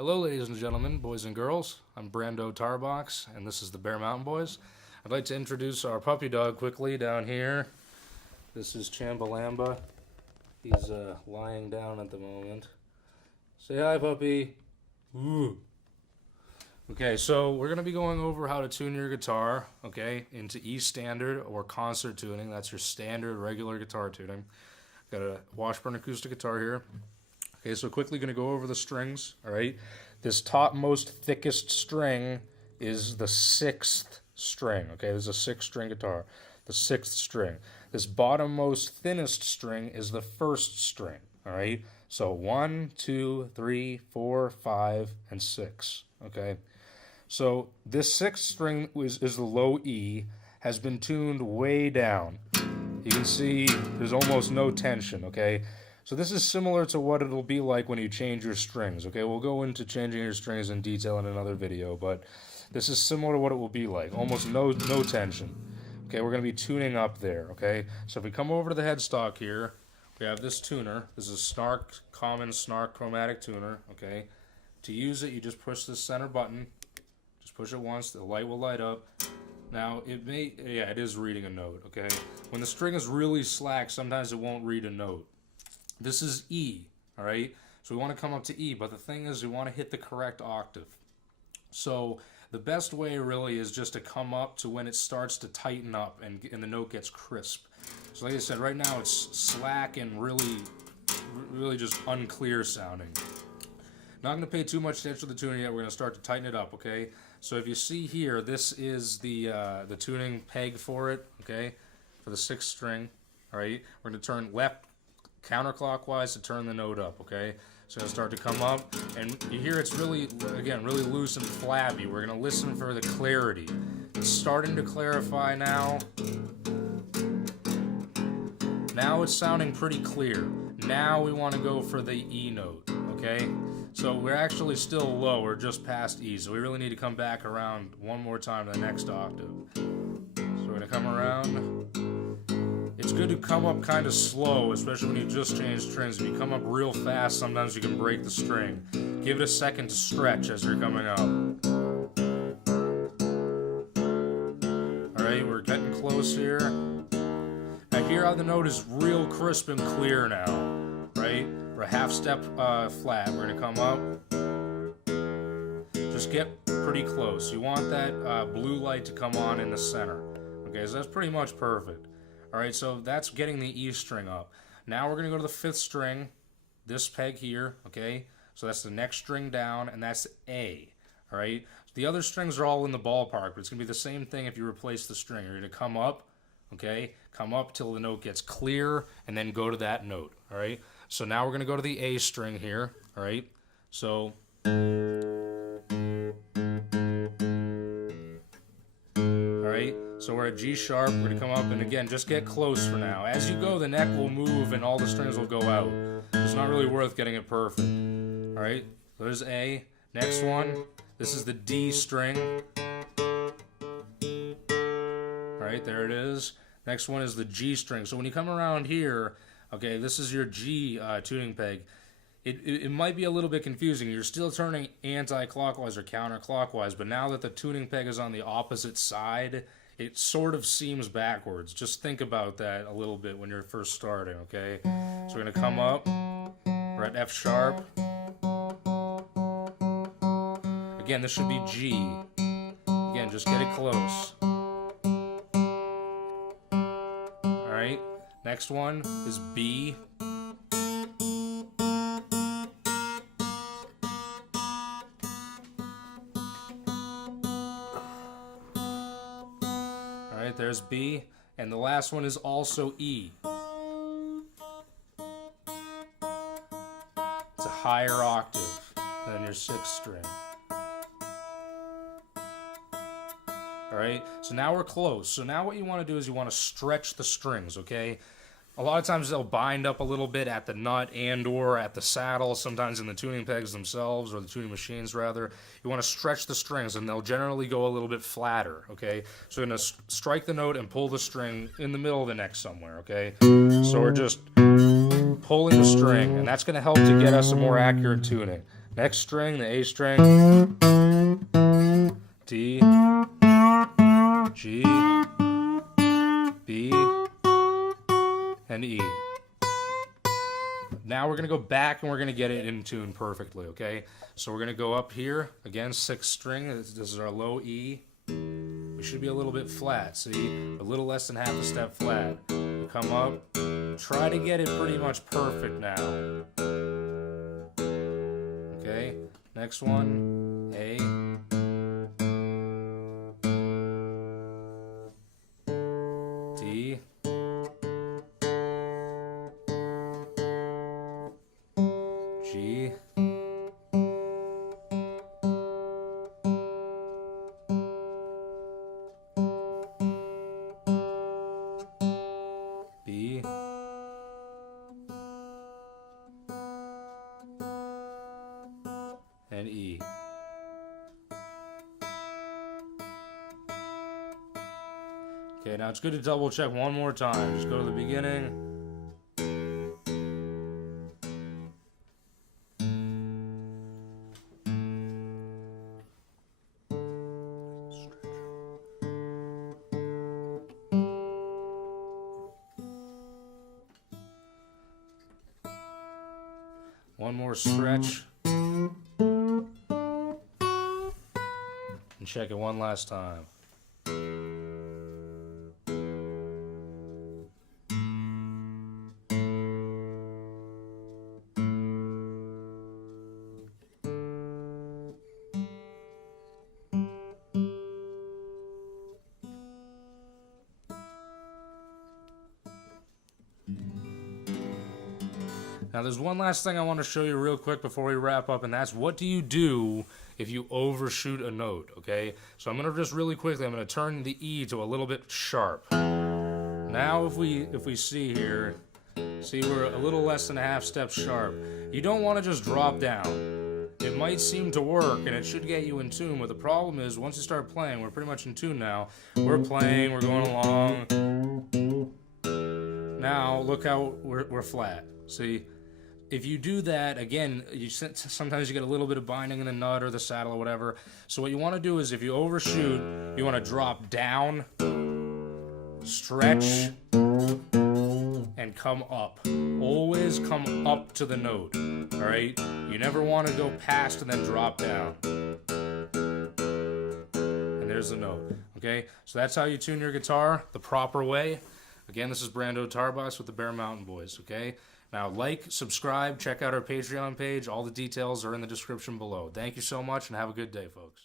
Hello, ladies and gentlemen, boys and girls. I'm Brando Tarbox, and this is the Bear Mountain Boys. I'd like to introduce our puppy dog quickly down here. This is Chambalamba. He's lying down at the moment. Say hi, puppy. Ooh. Okay, so we're going to be going over how to tune your guitar, okay, into E standard or concert tuning. That's your standard regular guitar tuning. Got a Washburn acoustic guitar here. Okay, so quickly going to go over the strings, all right? This topmost thickest string is the 6th string, okay? This is a 6-string guitar, the 6th string. This bottommost thinnest string is the 1st string, all right? So 1, 2, 3, 4, 5, and 6, okay? So this 6th string is the low E, has been tuned way down. You can see there's almost no tension, okay? So this is similar to what it'll be like when you change your strings, okay? We'll go into changing your strings in detail in another video, but this is similar to what it will be like. Almost no tension. Okay, we're going to be tuning up there, okay? So if we come over to the headstock here, we have this tuner. This is a common Snark chromatic tuner, okay? To use it, you just push this center button. Just push it once, the light will light up. Now, it is reading a note, okay? When the string is really slack, sometimes it won't read a note. This is E, all right? So we want to come up to E, but the thing is we want to hit the correct octave. So the best way really is just to come up to when it starts to tighten up and the note gets crisp. So like I said, right now it's slack and really just unclear sounding. Not going to pay too much attention to the tuning yet. We're going to start to tighten it up, okay? So if you see here, this is the tuning peg for it, okay? For the 6th string, all right? We're going to turn left counterclockwise to turn the note up, okay? So it'll start to come up, and you hear it's really loose and flabby. We're going to listen for the clarity. It's starting to clarify now. Now it's sounding pretty clear. Now we want to go for the E note, okay? So we're actually still low. We're just past E, so we really need to come back around one more time to the next octave. So we're going to come around. It's good to come up kind of slow, especially when you just change strings. If you come up real fast, sometimes you can break the string. Give it a second to stretch as you're coming up. Alright, we're getting close here. Now hear how the note is real crisp and clear now, right? We're a half step flat. We're going to come up. Just get pretty close. You want that blue light to come on in the center. Okay, so that's pretty much perfect. Alright, so that's getting the E string up. Now we're going to go to the 5th string, this peg here, okay? So that's the next string down, and that's A, alright? The other strings are all in the ballpark, but it's going to be the same thing if you replace the string. You're going to come up, okay? Come up till the note gets clear, and then go to that note, alright? So now we're going to go to the A string here, alright? So So we're at G sharp, we're going to come up, and again, just get close for now. As you go, the neck will move and all the strings will go out. It's not really worth getting it perfect. Alright, so there's A. Next one, this is the D string. Alright, there it is. Next one is the G string. So when you come around here, okay, this is your G tuning peg. It might be a little bit confusing. You're still turning anti-clockwise or counterclockwise, but now that the tuning peg is on the opposite side, it sort of seems backwards. Just think about that a little bit when you're first starting, okay? So we're going to come up. We're at F sharp. Again, this should be G. Again, just get it close. Alright, next one is B. Alright, there's B. And the last one is also E. It's a higher octave than your 6th string. Alright, so now we're close. So now what you want to do is you want to stretch the strings, okay? A lot of times they'll bind up a little bit at the nut and or at the saddle, sometimes in the tuning pegs themselves, or the tuning machines rather. You want to stretch the strings and they'll generally go a little bit flatter, okay? So you're going to strike the note and pull the string in the middle of the neck somewhere, okay? So we're just pulling the string, and that's going to help to get us a more accurate tuning. Next string, the A string, D, G, B, and E. Now we're going to go back and we're going to get it in tune perfectly, okay? So we're going to go up here, again, 6th string. This is our low E. We should be a little bit flat, see? A little less than half a step flat. We come up, try to get it pretty much perfect now. Okay, next one, A. D. G. B. And E. Okay, now it's good to double check one more time. Just go to the beginning. One more stretch. And check it one last time. Now there's one last thing I want to show you real quick before we wrap up, and that's what do you do if you overshoot a note, okay? So I'm going to just really quickly, I'm going to turn the E to a little bit sharp. Now if we see here, see we're a little less than a half step sharp. You don't want to just drop down. It might seem to work and it should get you in tune, but the problem is once you start playing, we're pretty much in tune now. We're playing, we're going along. Now look how we're flat. See? If you do that, again, sometimes you get a little bit of binding in the nut or the saddle or whatever. So what you want to do is if you overshoot, you want to drop down, stretch, and come up. Always come up to the note, all right? You never want to go past and then drop down. And there's the note, okay? So that's how you tune your guitar the proper way. Again, this is Brando Tarbox with the Bear Mountain Boys, okay? Now, like, subscribe, check out our Patreon page. All the details are in the description below. Thank you so much, and have a good day, folks.